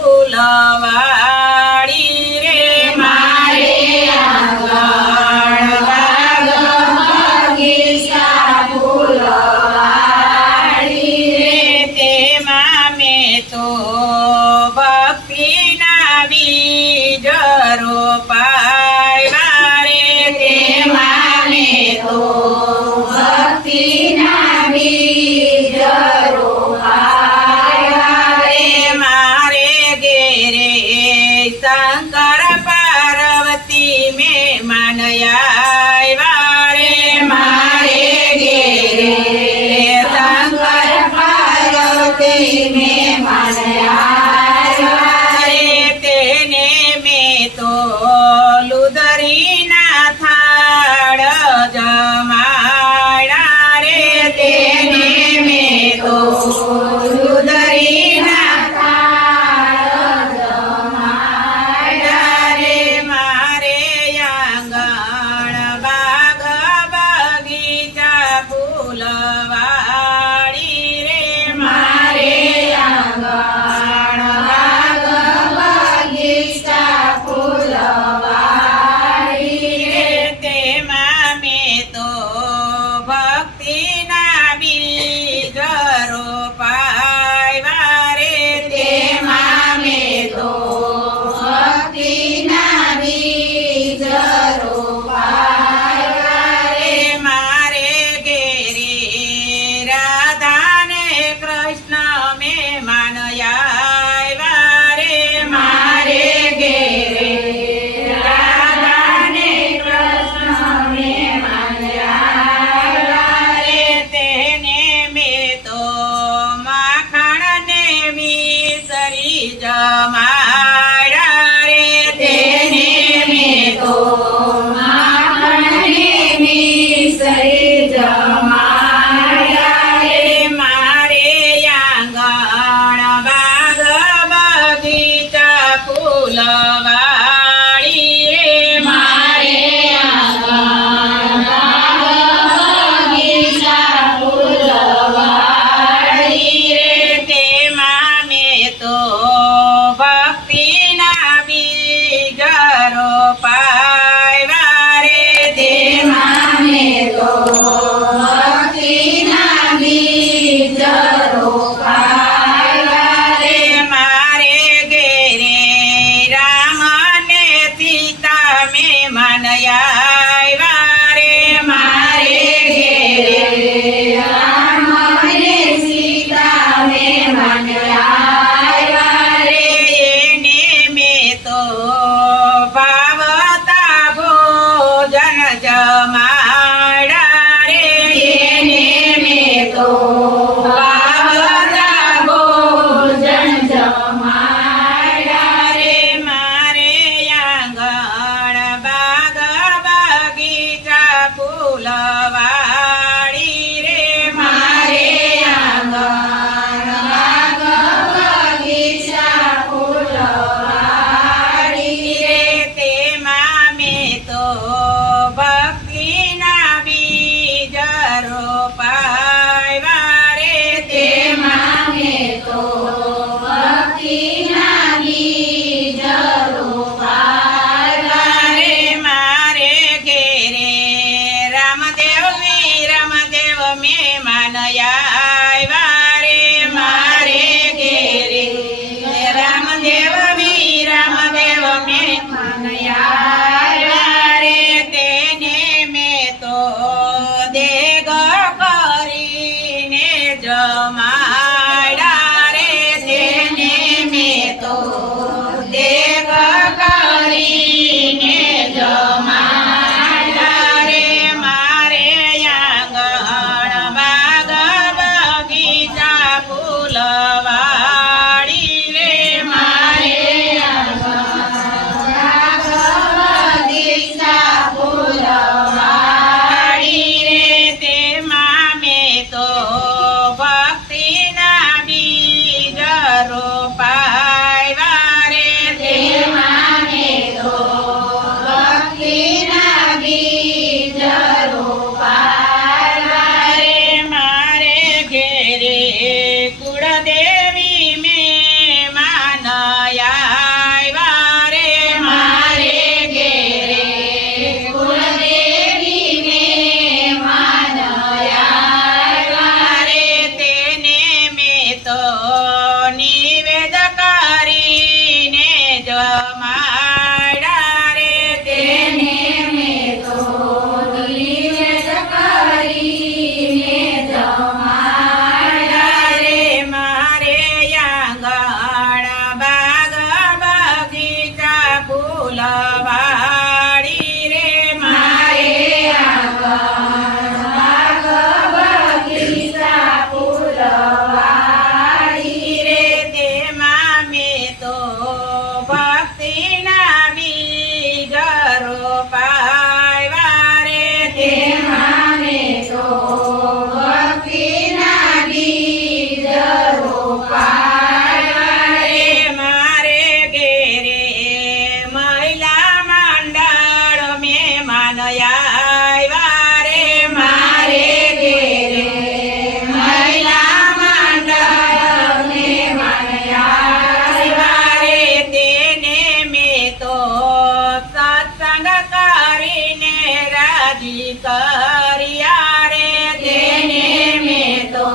ફૂલવાડી રે મારે આંગણ બાગ બગીચા ફૂલવાડી રે તેમાં મેં તો ભક્તિના બીજ રોપાવ્યા રે તેમાં મેં તો ભક્તિના બીજ રોપાવ્યા રે મારે ઘેરે શંકર પાર્વતી મેં માનયા રે મારે ઘેરે શંકર પાર્વતી મેં માનયા રે તેને મેં તો લુદરીના થાળ જમાડ્યા રે તેને મેં તો લુદરીના થાળ જમાડ્યા રે મારે આંગણ બાગ બગીચા ફૂલવાડી રે મારે આંગણ બાગ બગીચા ફૂલવાડી રે તેમાં મેં તો ભક્તિના બીજ રોપાવ્યા રે તેમાં મેં તો ભક્તિના બીજ રોપાવ્યા રે મારે ઘેરે રાધાને કૃષ્ણ મેં માનયા રે મારે ઘેરે રાધાને કૃષ્ણ મેં માનયા રે તેને મેં તો માખણને મિસરી જમાડ્યા રે તેને મેં તો માખણને મિસરી જમાડ્યા રે મારે આંગણ બાગ બગીચા ફૂલવાડી રે મારે આંગણ બાગ બગીચા ફૂલવાડી રે તેમાં મેં તો ભક્તિના બીજ રોપાવ્યા રે તેમાં મેં તો ભક્તિના બીજ રોપાવ્યા રે મારે ઘેરે રામ ને સીતા મેં માનયા રે મારે ઘેરે રામ ને સીતા મેં માનયા રે એને મેં તો ભાવતા ભોજન જમાડ્યા રે એને મેં તો ભાવતા ભોજન જમાડ્યા રે મારે આંગણ બાગ બગીચા ફૂલવાડી રે મારે આંગણ બાગ બગીચા ફૂલવાડી રે તેમાં મેં તો ભક્તિના બીજ રોપાવ્યા રે તેમાં મેં તો ભક્તિના બીજ રોપાવ્યા રે મારે ઘેરે રામદેવ મેં માનયા રે મારે ઘેરે રામદેવ મેં માનયા રે તેને મેં તો દેગ કરીને જમાડ્યા રે તેને મેં તો દેગ કરીને જમાડ્યા રે મારે આંગણ બાગ બગીચા ફૂલવાડી રે મારે આંગણ બાગ કરીને જમાડ્યા રે તેને મેં તો કરીને જમાડ્યા રે મારે આંગણ બાગ બગીચા ફૂલવાડી રે મારે આંગણ બાગ બગીચા ફૂલવાડી રે તેમાં મેં તો ભક્તિના બીજ રોપાવ્યા રે તેમાં મેં તો ભક્તિના બીજ રોપાવ્યા રે મારે ઘેરે મહિલા મંડળ મહેમાન આવ્યા રે મારે ઘેરે મહિલા મંડળ મહેમાન આવ્યા રે તેને મેં તો સત્સંગ કરીને રાજી કર્યા રે તેને મેં તો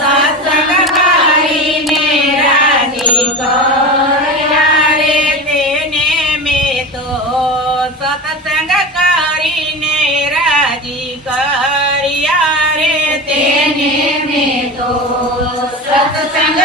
સત્સંગ કરીને રાજી કર્યા રે તેને મેં તો સત્સંગ કરીને રાજી કર્યા રે તેને મેં તો સત્સંગ